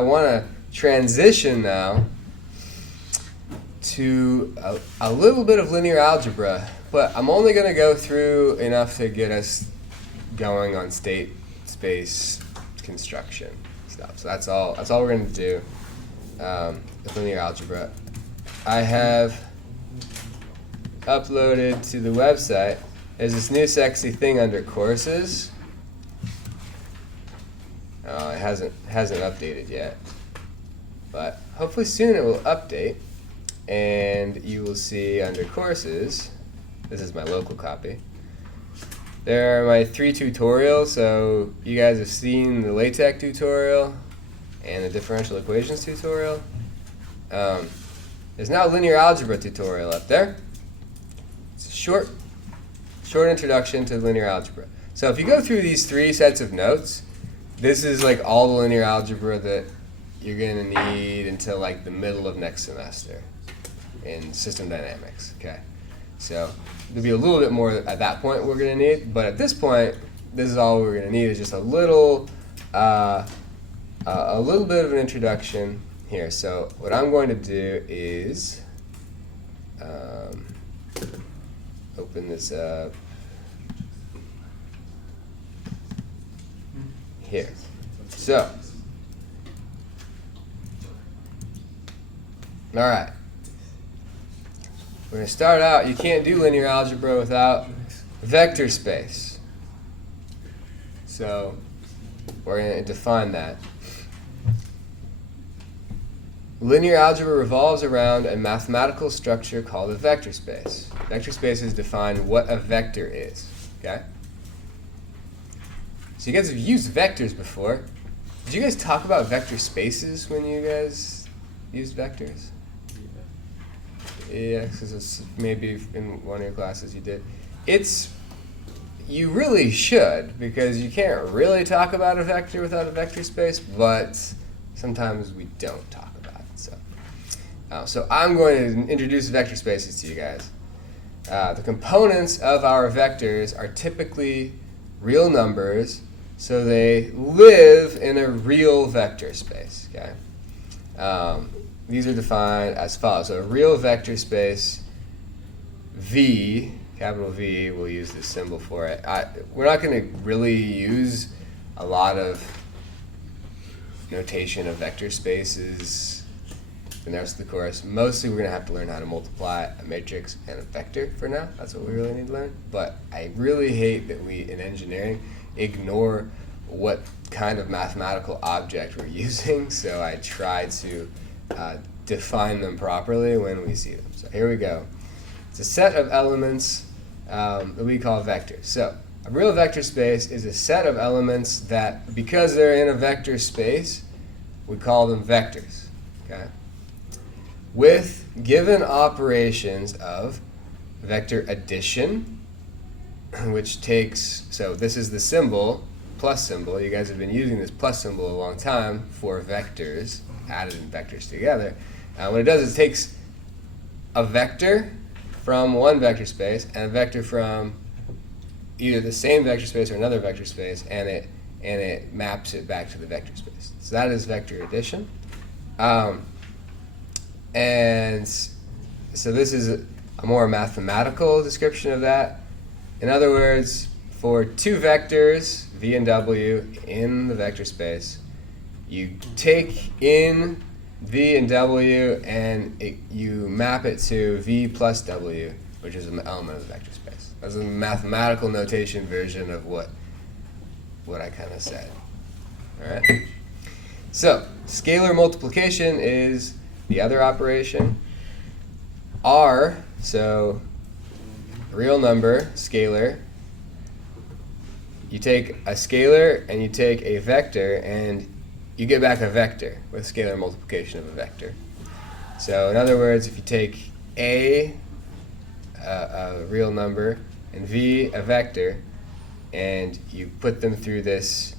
I want to transition now to a little bit of linear algebra, but I'm only going to go through enough to get us going on state space construction stuff. So that's all we're going to do with linear algebra. I have uploaded to the website. There's this new sexy thing under courses. It hasn't updated yet, but hopefully soon it will update, and you will see under courses. This is my local copy. There are my 3 tutorials. So you guys have seen the LaTeX tutorial and the differential equations tutorial. There's now a linear algebra tutorial up there. It's a short introduction to linear algebra. So if you go through these 3 sets of notes, this is like all the linear algebra that you're going to need until like the middle of next semester in system dynamics. Okay, so there'll be a little bit more at that point we're going to need, but at this point, this is all we're going to need is just a little bit of an introduction here. So what I'm going to do is open this up here. So, all right. We're going to start out. You can't do linear algebra without vector space. So we're going to define that. Linear algebra revolves around a mathematical structure called a vector space. Vector spaces define what a vector is. Okay? So you guys have used vectors before. Did you guys talk about vector spaces when you guys used vectors? Yeah, because maybe in one of your classes you did. You really should, because you can't really talk about a vector without a vector space, but sometimes we don't talk about it. So I'm going to introduce vector spaces to you guys. The components of our vectors are typically real numbers, so they live in a real vector space. Okay. These are defined as follows. So a real vector space, V, capital V, we'll use this symbol for it. We're not going to really use a lot of notation of vector spaces in the rest of the course. Mostly we're going to have to learn how to multiply a matrix and a vector for now. That's what we really need to learn. But I really hate that we, in engineering, ignore what kind of mathematical object we're using. So I try to define them properly when we see them. So here we go. It's a set of elements that we call vectors. So a real vector space is a set of elements that, because they're in a vector space, we call them vectors. Okay? With given operations of vector addition, which takes, so this is the symbol, plus symbol. You guys have been using this plus symbol a long time for vectors, added in vectors together. What it does is it takes a vector from one vector space and a vector from either the same vector space or another vector space, and it maps it back to the vector space. So that is vector addition. And so this is a more mathematical description of that. In other words, for 2 vectors, v and w, in the vector space, you take in v and w and you map it to v plus w, which is an element of the vector space. That's a mathematical notation version of what I kind of said. All right. So scalar multiplication is the other operation. R, so real number, scalar. You take a scalar and you take a vector and you get back a vector with scalar multiplication of a vector. So in other words, if you take a real number and v a vector, and you put them through this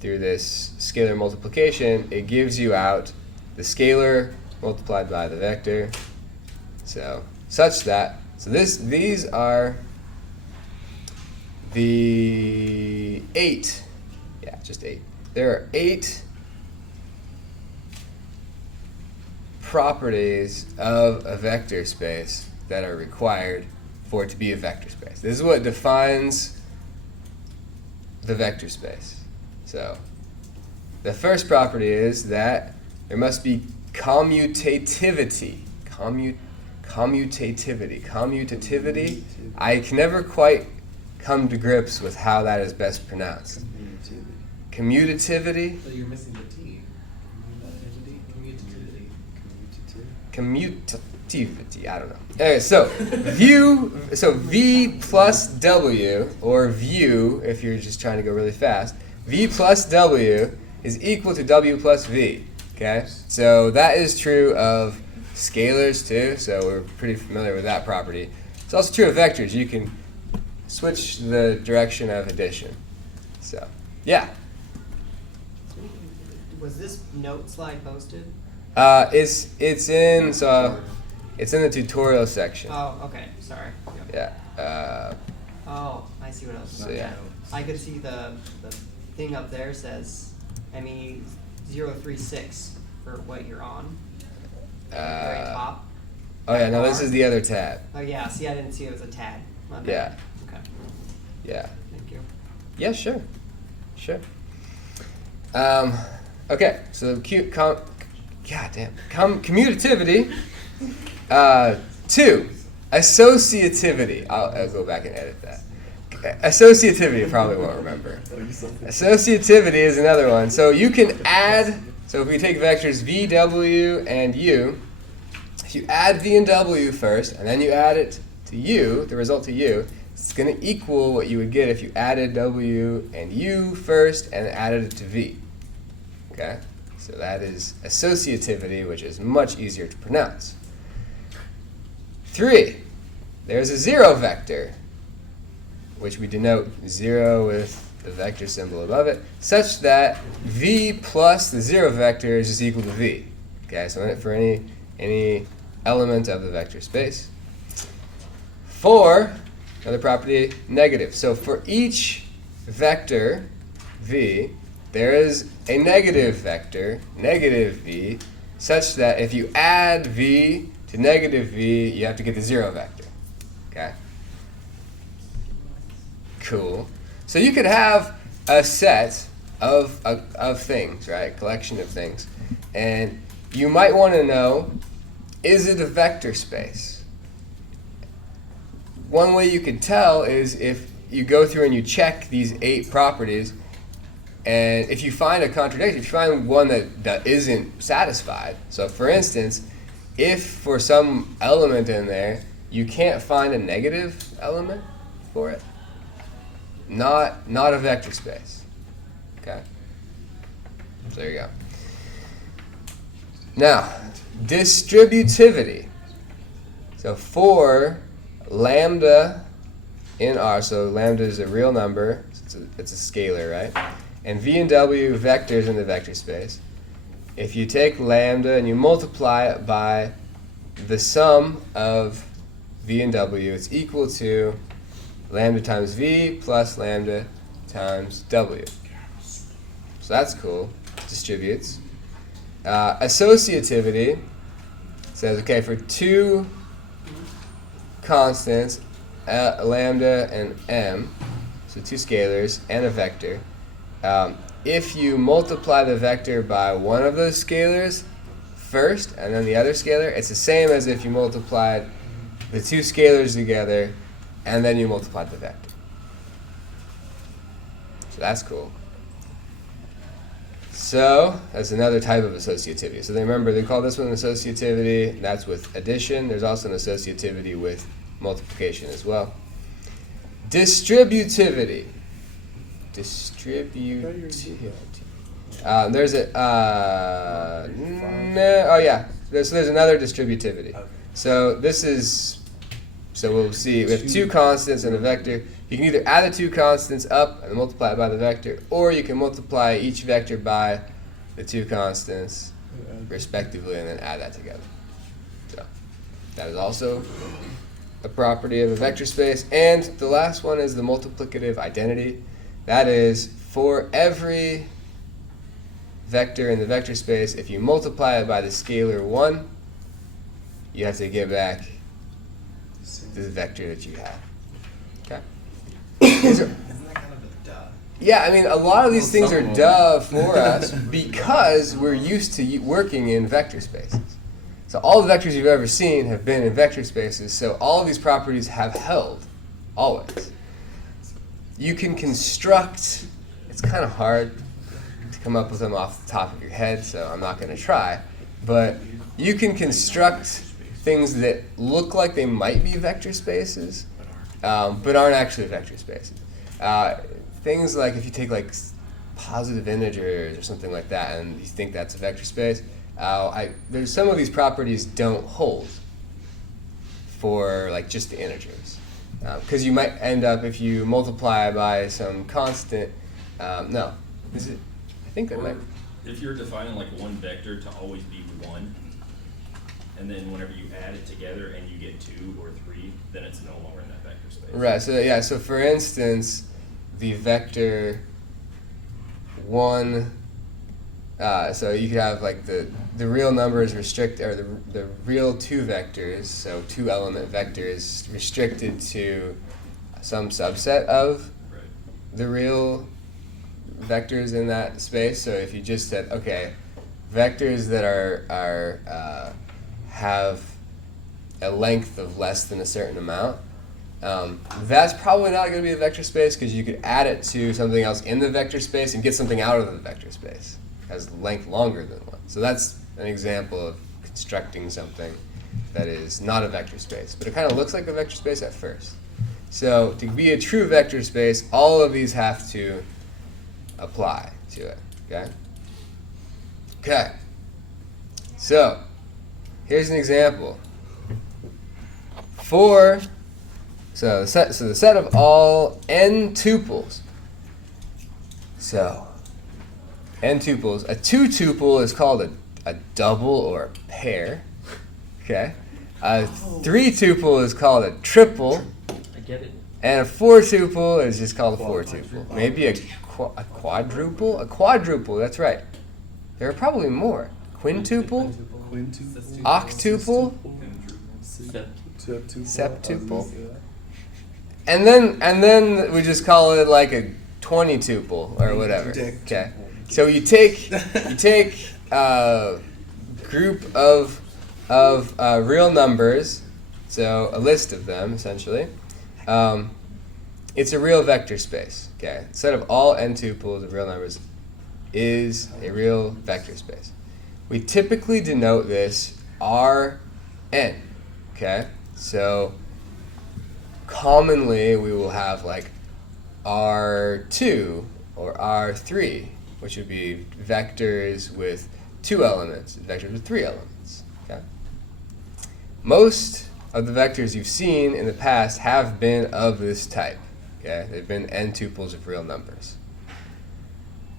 scalar multiplication, it gives you out the scalar multiplied by the vector. So these are the 8. Yeah, just 8. There are 8 properties of a vector space that are required for it to be a vector space. This is what defines the vector space. So the first property is that there must be commutativity. Commutativity. I can never quite come to grips with how that is best pronounced. Commutativity. So you're missing the T. Commutativity. I don't know. Okay, so V plus W, or view if you're just trying to go really fast, V plus W is equal to W plus V. Okay? So that is true of scalars too, so we're pretty familiar with that property. It's also true of vectors. You can switch the direction of addition. So, yeah. Was this note slide posted? It's in the tutorial section. Oh, okay. Sorry. Yep. Yeah. Oh, I see what I was So, about. yeah. I could see the thing up there says ME 036 for what you're on. Very top. Oh yeah, no, this is the other tab. Oh yeah. See, I didn't see it was a tag. My bad. Yeah. Okay. Yeah. Thank you. Yeah, sure. Okay, so commutativity. 2, associativity. I'll go back and edit that. Associativity, I probably won't remember. Associativity is another one. So you can add, so if we take vectors v, w, and u, if you add v and w first, and then you add it to u, the result to u, it's going to equal what you would get if you added w and u first and added it to v. Okay? So that is associativity, which is much easier to pronounce. 3, there's a 0 vector, which we denote 0 with the vector symbol above it, such that v plus the 0 vector is just equal to v. Okay, so for any element of the vector space. 4, another property, negative. So for each vector v, there is a negative vector, negative v, such that if you add v to negative v, you have to get the 0 vector. Okay? Cool. So you could have a set of things, right? A collection of things. And you might want to know, is it a vector space? One way you could tell is if you go through and you check these 8 properties, and if you find a contradiction, if you find one that isn't satisfied, so for instance, if for some element in there you can't find a negative element for it, not a vector space. Okay? So there you go. Now, distributivity. So for lambda in R, so lambda is a real number, so it's a scalar, right? And v and w vectors in the vector space. If you take lambda and you multiply it by the sum of v and w, it's equal to lambda times v plus lambda times w. So that's cool. Distributes. Associativity says, okay, for 2 constants, lambda and m, so 2 scalars and a vector, if you multiply the vector by one of those scalars first and then the other scalar, it's the same as if you multiplied the 2 scalars together and then you multiplied the vector. So that's cool. So that's another type of associativity. So remember, they call this one associativity. That's with addition. There's also an associativity with multiplication as well. Distributivity. There's a there's another distributivity. So this is, so we'll see, we have 2 constants and a vector. You can either add the 2 constants up and multiply it by the vector, or you can multiply each vector by the 2 constants respectively and then add that together. So that is also a property of a vector space. And the last one is the multiplicative identity. That is, for every vector in the vector space, if you multiply it by the scalar 1, you have to get back the vector that you have. Okay. Isn't that kind of a duh? Yeah, I mean, a lot of these Well, things some are of duh for us because we're used to working in vector spaces. So all the vectors you've ever seen have been in vector spaces, so all of these properties have held, always. You can construct, it's kind of hard to come up with them off the top of your head, so I'm not going to try, but you can construct things that look like they might be vector spaces, but aren't actually vector spaces. Things like if you take like positive integers or something like that and you think that's a vector space, there's some of these properties don't hold for like just the integers. Because you might end up, if you multiply by some constant, no, is it? I think that might. If you're defining like one vector to always be 1, and then whenever you add it together and you get 2 or 3, then it's no longer in that vector space. Right, so yeah, so for instance, the vector 1, so you could have like the real numbers or the real 2 vectors, so 2 element vectors restricted to some subset of Right. the real vectors in that space. So if you just said, okay, vectors that have a length of less than a certain amount, that's probably not going to be a vector space because you could add it to something else in the vector space and get something out of the vector space. It has length longer than 1. So that's an example of constructing something that is not a vector space, but it kind of looks like a vector space at first. So to be a true vector space, all of these have to apply to it. Okay. So here's an example. So the set of all n tuples. So n tuples. A 2 tuple is called a double or a pair. Okay. A 3 tuple is called a triple. I get it. And a 4 tuple is just called a 4 tuple. Maybe a quadruple? A quadruple, that's right. There are probably more. Quintuple? Octuple? Septuple? And then we just call it like a 20 tuple or whatever. Okay. So you take a group of real numbers, so a list of them essentially. It's a real vector space. Okay. The set of all n tuples of real numbers is a real vector space. We typically denote this Rn. Okay. So commonly we will have like R2 or R3, which would be vectors with 2 elements, vectors with 3 elements. Okay? Most of the vectors you've seen in the past have been of this type. Okay? They've been n tuples of real numbers.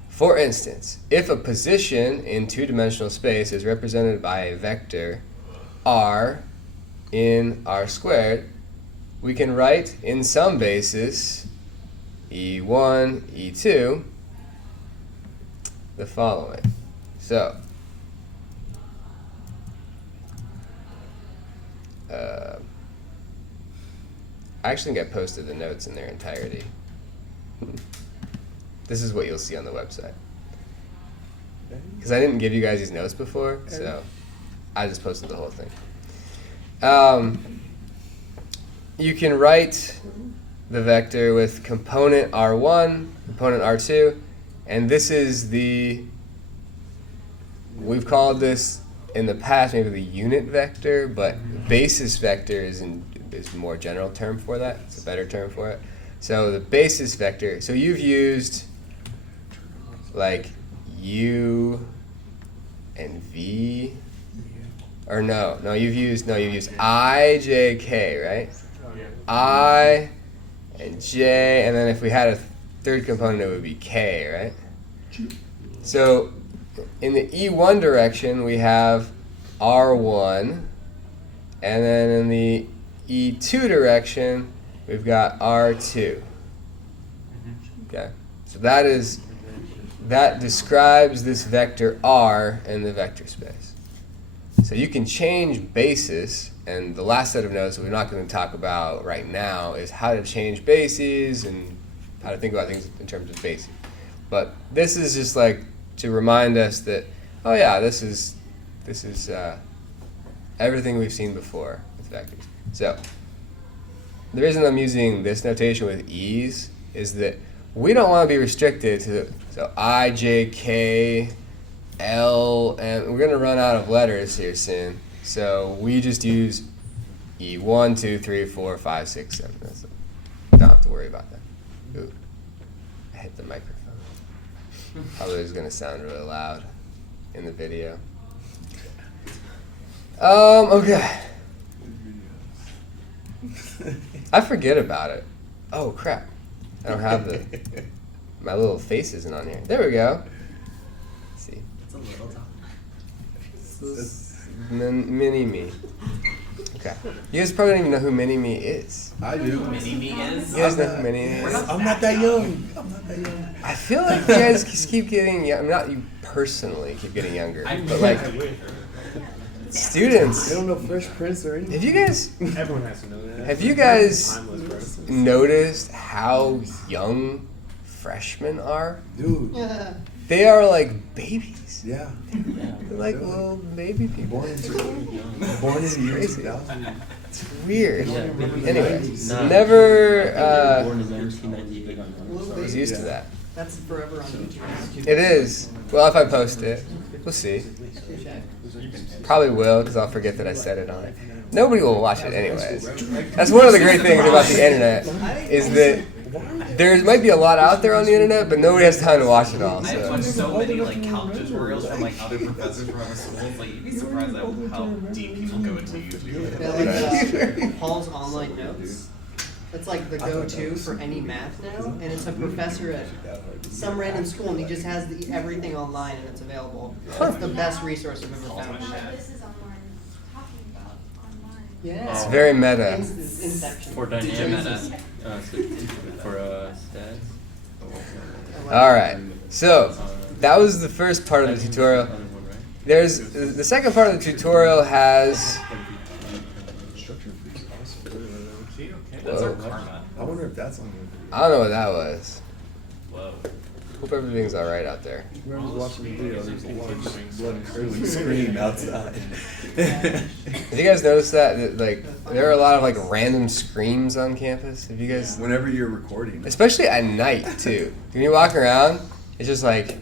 For instance, if a position in 2-dimensional space is represented by a vector r in r squared, we can write in some basis E1, E2, the following. So, I actually think I posted the notes in their entirety. This is what you'll see on the website. Because I didn't give you guys these notes before, so I just posted the whole thing. You can write the vector with component R1, component R2, and this is we've called this in the past maybe the unit vector, but basis vector is a more general term for that. It's a better term for it. So the basis vector, so you've used like U and V, or you've used I, J, K, right? I and J, and then if we had a third component, it would be K, right? So in the E1 direction, we have R1, and then in the E2 direction, we've got R2. Okay, so that describes this vector R in the vector space. So you can change bases, and the last set of notes that we're not going to talk about right now is how to change bases and how to think about things in terms of bases. But this is just like to remind us that, oh yeah, this is everything we've seen before with vectors. So the reason I'm using this notation with e's is that we don't want to be restricted to I, J, K, L, and we're going to run out of letters here soon. So we just use E, 1, 2, 3, 4, 5, 6, 7. Don't have to worry about that. Ooh, I hit the microphone. Probably is going to sound really loud in the video. Okay. I forget about it. Oh, crap. I don't have my little face isn't on here. There we go. Let's see. It's a little tough. Mini me. Okay. You guys probably don't even know who Mini Me is. I do. Mini me is. You guys know who Mini Me is? I'm not that young. I'm not that young. I feel like you guys just keep getting young. Not you personally keep getting younger, but like students. They don't know Fresh Prince or anything. Have you guys Everyone has to know that. have you guys Timeless process. noticed how young freshmen are? Dude. They are like babies. Yeah. They're like little baby people. Born in the year crazy. 2000. It's weird. Anyway, Nah. never Little was bit. used to that. That's forever on YouTube. It is. Well, if I post it, we'll see. Check. Probably will, because I'll forget that I said it on it. Nobody will watch it anyways. That's one of the great things about the internet, is that there might be a lot out there on the internet, but nobody has time to watch it all. I've So. watched so many like calc tutorials from like other professors from other schools. Like you'd be surprised at how deep people go into YouTube. Yeah, like Paul's online notes. It's like the go-to for any math now, and it's a professor at some random school, and he just has everything online and it's available. It's the best resource I've ever found in math. This is online, talking about online. Yeah. It's very meta. Inception. For dynamics, for stats. All right. So that was the first part of the tutorial. There's the second part of the tutorial has. That's our Whoa. karma. I wonder if that's on I don't know what that was. Whoa. Hope everything's all right out there. Whoever's watching the video, there's a large blood curdling screen outside. Have you guys noticed that like there are a lot of like random screams on campus? Have you guys? Whenever you're recording. Especially at night too. When you walk around, it's just like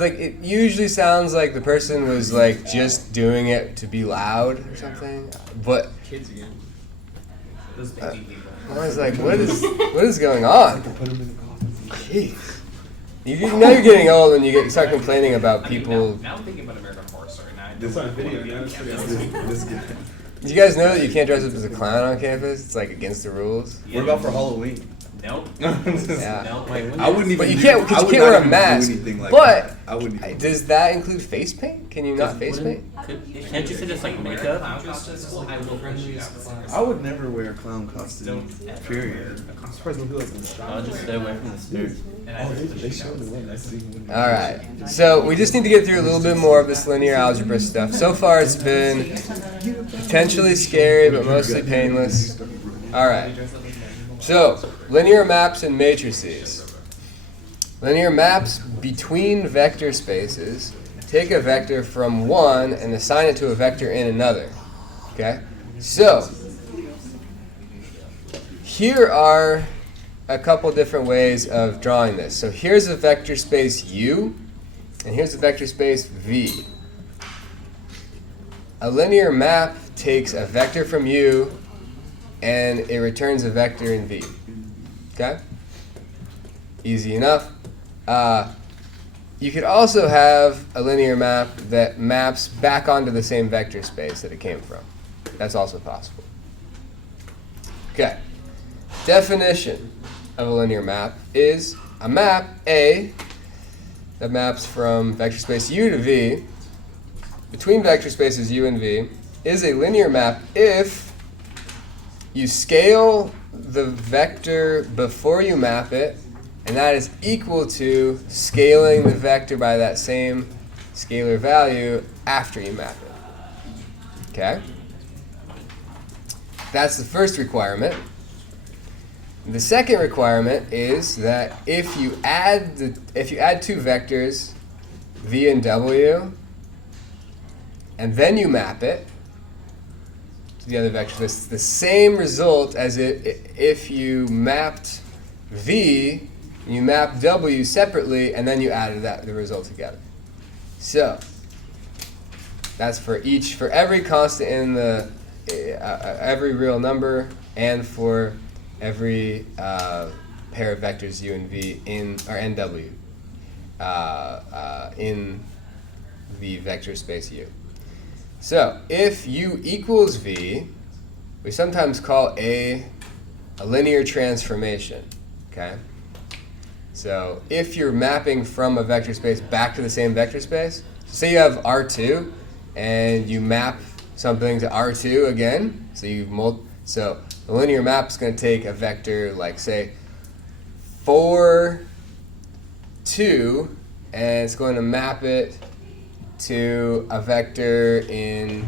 it usually sounds like the person was like just doing it to be loud or something. But Kids again. Those baby people. I was like, what is going on? Put them in the coffin. Jeez. You know you're getting old when you start complaining about I mean, people. now I'm thinking about American Horror Story. Now I This don't on video, wanna yeah, be on it's campus. This guy. Did you guys know that you can't dress up as a clown on campus? It's like against the rules. What about for Halloween? Nope. Yeah. Nope. Wait, when I wouldn't even. But you do- can't because I you would can't not wear a even do mask. anything like But that. I wouldn't even. does that include face paint? Can you not face paint? Can't you say just like makeup? I will friendliest class. I would never wear a clown costume. Period. I'm surprised when people like I'll just stay away from the stairs. And Oh, I they showed the one I seen. All right. So we just need to get through a little bit more of this linear algebra stuff. So far, it's been potentially scary, but mostly painless. All right. So linear maps and matrices. Linear maps between vector spaces take a vector from one and assign it to a vector in another. Okay? So here are a couple different ways of drawing this. So here's a vector space U, and here's a vector space V. A linear map takes a vector from U and it returns a vector in V. Okay? Easy enough. You could also have a linear map that maps back onto the same vector space that it came from. That's also possible. Okay. Definition of a linear map is a map A that maps from vector space U to V between vector spaces U and V is a linear map if you scale the vector before you map it, and that is equal to scaling the vector by that same scalar value after you map it. Okay? That's the first requirement. The second requirement is that if you add two vectors, v and w, and then you map it to the other vectors, it's the same result as if you mapped v, you mapped w separately, and then you added the result together. So that's for every constant in the every real number, and for every pair of vectors u and v in nw in the vector space U. So if u equals v, we sometimes call a linear transformation. Okay. So if you're mapping from a vector space back to the same vector space, so say you have R2 and you map something to R2 again, so the linear map is going to take a vector like, say, 4, 2, and it's going to map it to a vector in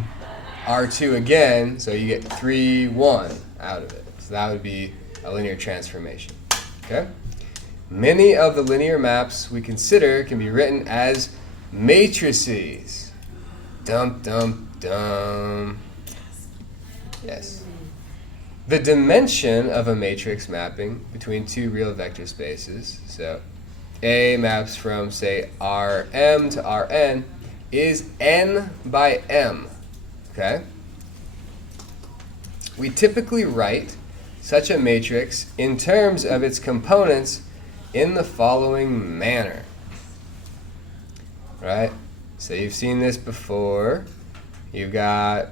R2 again, so you get 3, 1 out of it. So that would be a linear transformation. Okay? Many of the linear maps we consider can be written as matrices. Dum, dum, dum. Yes. The dimension of a matrix mapping between two real vector spaces, so A maps from, say, Rm to Rn, is n by m. Okay? We typically write such a matrix in terms of its components in the following manner. Right? So you've seen this before. You've got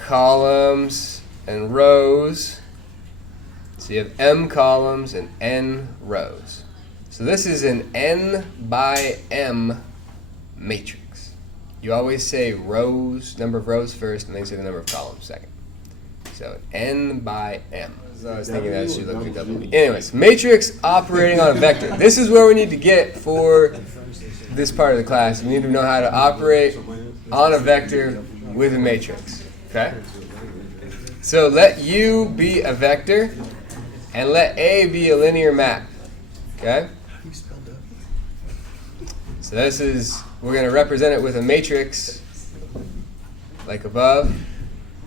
columns and rows. So you have m columns and n rows. So this is an n by m matrix. You always say rows, number of rows first, and then you say the number of columns second. So n by m. So I was thinking that should look like W. Anyways, matrix operating on a vector. This is where we need to get for this part of the class. We need to know how to operate on a vector with a matrix. Okay? So let U be a vector, and let A be a linear map. Okay? So this is, we're going to represent it with a matrix, like above,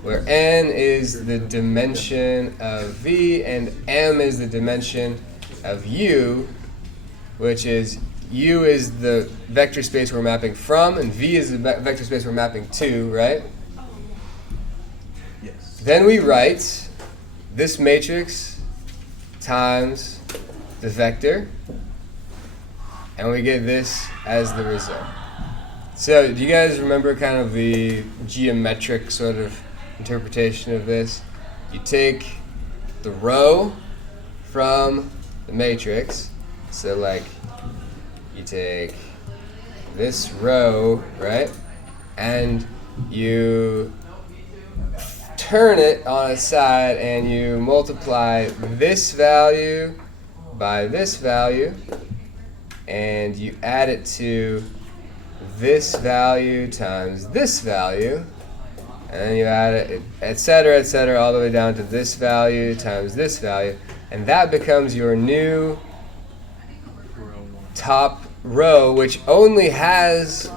where n is the dimension of v and m is the dimension of u, which is u is the vector space we're mapping from, and v is the vector space we're mapping to, right? Yes. Then we write this matrix times the vector, and we get this as the result. So do you guys remember kind of the geometric sort of interpretation of this? You take the row from the matrix, so like you take this row, right, and you turn it on its side and you multiply this value by this value, and you add it to this value times this value, and then you add it, et cetera, all the way down to this value times this value, and that becomes your new top row, which only has,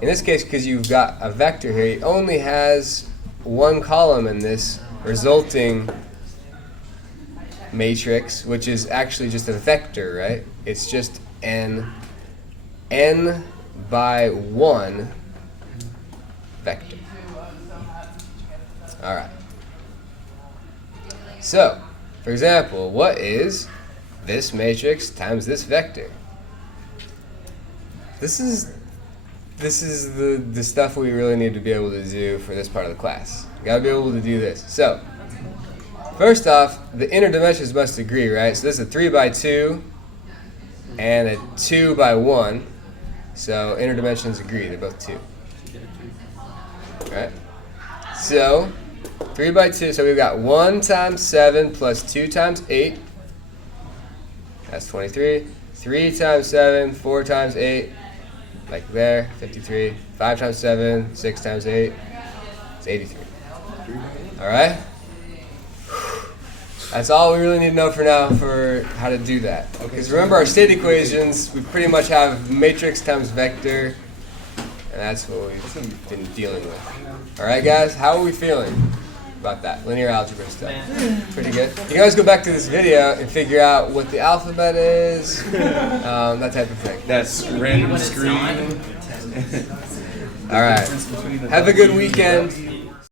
in this case, because you've got a vector here, it only has one column in this resulting matrix, which is actually just a vector, right? It's just n by 1 vector. All right. So, for example, what is this matrix times this vector? This is the stuff we really need to be able to do for this part of the class. You gotta be able to do this. So, first off, the inner dimensions must agree, right? So this is a 3 by 2 and a 2 by 1. So inner dimensions agree, they're both 2. Right? So 3 by 2, so we've got 1 times 7 plus 2 times 8. That's 23. 3 times 7, 4 times 8, like there, 53. 5 times 7, 6 times 8, It's 83. All right? That's all we really need to know for now for how to do that. Because remember our state equations, we pretty much have matrix times vector, and that's what we've been dealing with. All right, guys, how are we feeling about that linear algebra stuff? Pretty good. You can always go back to this video and figure out what the alphabet is, that type of thing. That's random screen. All right. Have a good weekend.